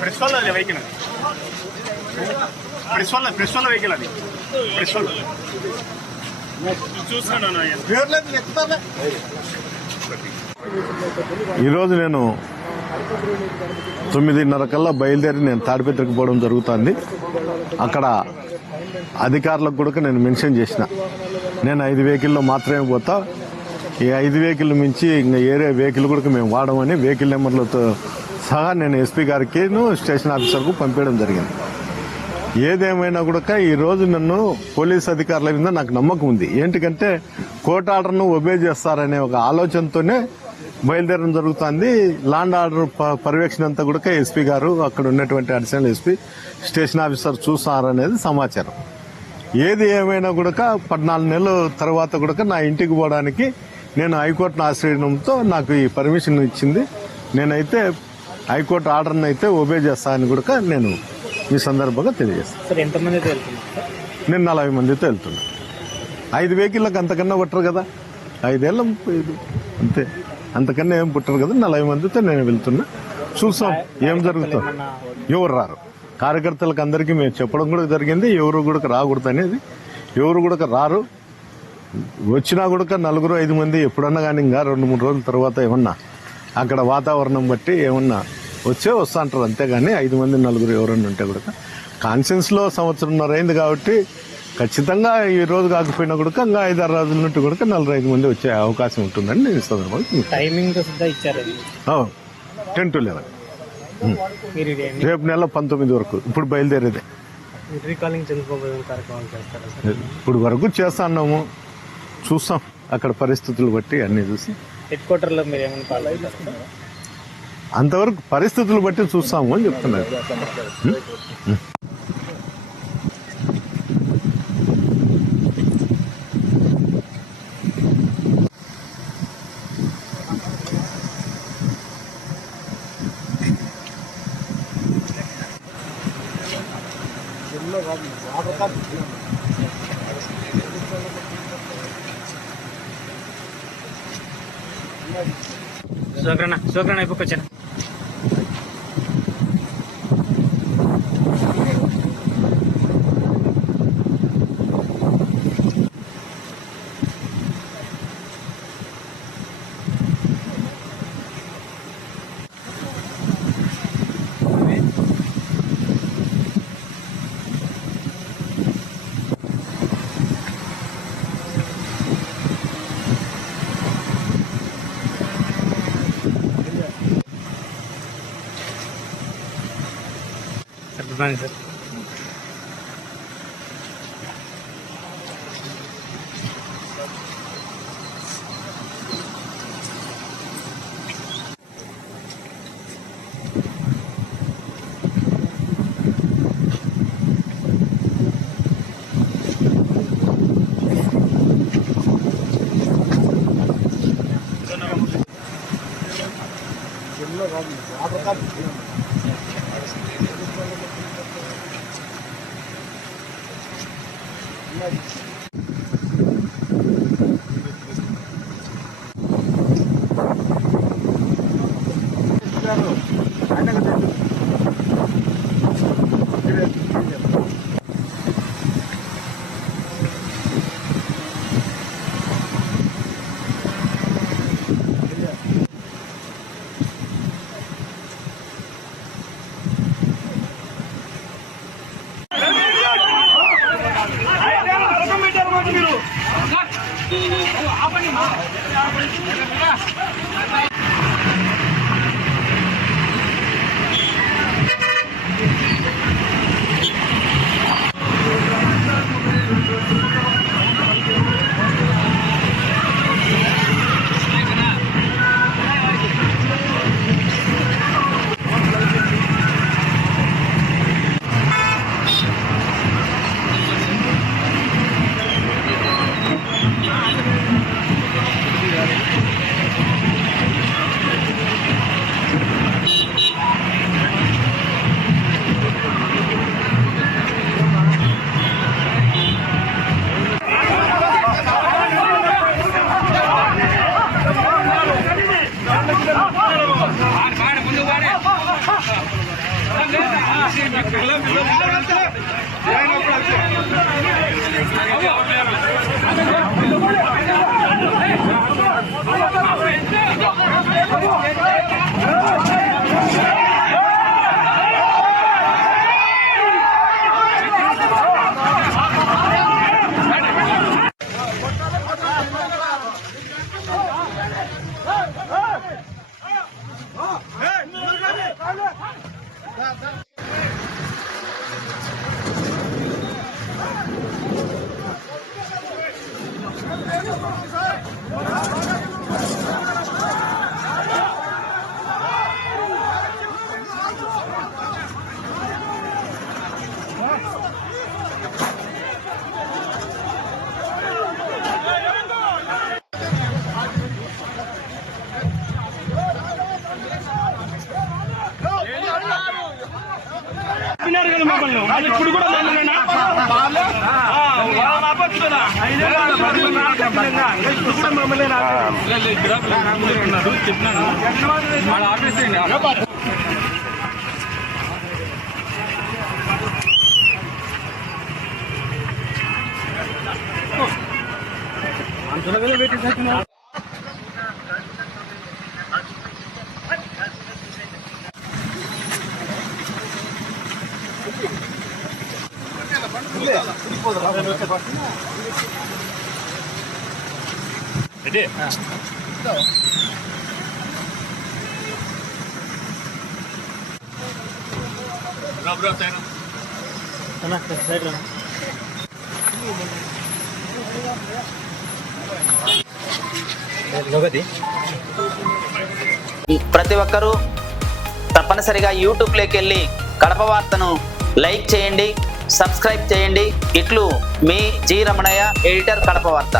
Press వాళ్ళ vehicle press వాళ్ళ vehicle అది ప్రెస్ వాళ్ళ చూస్తున్నాను. ఈరోజు నేను 9:30 కల్లా బయలుదేరి నేను తాడిపత్రికి పోవడం జరుగుతుంది. అక్కడ అధికారులకు కూడా నేను మెన్షన్ చేసిన, నేను 5 వెహికల్లో మాత్రమే పోతా, ఈ 5 వెహికల్ మించి ఇంకా ఏరే వెహికల్ కూడా మేము వాడమని వెహికల్ నెంబర్లతో సహా నేను ఎస్పీ గారికి స్టేషన్ ఆఫీసర్కు పంపించడం జరిగింది. ఏదేమైనా కూడా ఈరోజు నన్ను పోలీస్ అధికారుల మీద నాకు నమ్మకం ఉంది. ఏంటికంటే కోర్టు ఆర్డర్ను ఒబే చేస్తారనే ఒక ఆలోచనతోనే బయలుదేరడం జరుగుతుంది. లాండ్ ఆర్డర్ పర్యవేక్షణ అంతా కూడా ఎస్పీ గారు, అక్కడ ఉన్నటువంటి అడిషనల్ ఎస్పీ, స్టేషన్ ఆఫీసర్ చూస్తారనేది సమాచారం. ఏది ఏమైనా కూడా 14 నెలల తర్వాత కూడా నా ఇంటికి పోవడానికి నేను హైకోర్టును ఆశ్రయించడంతో నాకు ఈ పర్మిషన్ ఇచ్చింది. నేనైతే హైకోర్టు ఆర్డర్ని అయితే ఒబే చేస్తానని కూడా నేను ఈ సందర్భంగా తెలియజేస్తాను. నేను 40 మందితో వెళ్తున్నా. 5 వెహికల్లకు అంతకన్నా పుట్టరు కదా, 5 ఏళ్ళ అంతే, అంతకన్నా ఏం పుట్టరు కదా. 40 మందితో నేను వెళ్తున్నా. చూసాం ఏం జరుగుతుంది. ఎవరు రారు, కార్యకర్తలకు అందరికీ మేము చెప్పడం కూడా జరిగింది, ఎవరు కూడా రాకూడదు అనేది. ఎవరు కూడా రారు, వచ్చినా కూడా 4-5 మంది ఎప్పుడన్నా కానీ ఇంకా 2-3 రోజుల తర్వాత ఏమన్నా అక్కడ వాతావరణం బట్టి ఏమన్నా వస్తా అంటారు, అంతేగాని 5 మంది 4 ఎవరన్నా ఉంటే కూడా కాన్షియన్స్లో 1.5 అయింది కాబట్టి ఖచ్చితంగా ఈ రోజు కాకపోయినా కూడా ఇంకా 5-6 రోజుల నుండి కూడా 4-5 మంది వచ్చే అవకాశం ఉంటుందని నేను సందర్భంగా టైమింగ్ ఇచ్చారు. 10 to 11 రేపు నెల 19 వరకు. ఇప్పుడు బయలుదేరేదే, ఇప్పుడు వరకు చేస్తా అన్నాము. చూస్తాం అక్కడ పరిస్థితులు బట్టి అన్ని చూసి హెడ్ క్వార్టర్లో మీరు ఏమైనా అంతవరకు పరిస్థితులు బట్టి చూస్తాము అని చెప్తున్నారు. సోకరణ అయిపోకొచ్చాను. సార్ ఇప్పుడు కూడా ప్రతి ఒక్కరూ తప్పనిసరిగా యూట్యూబ్లోకి వెళ్ళి కడప వార్తను లైక్ చేయండి, సబ్స్క్రైబ్ చేయండి. ఇట్లు మీ జి రమణయ్య, ఎడిటర్, కడప వార్త.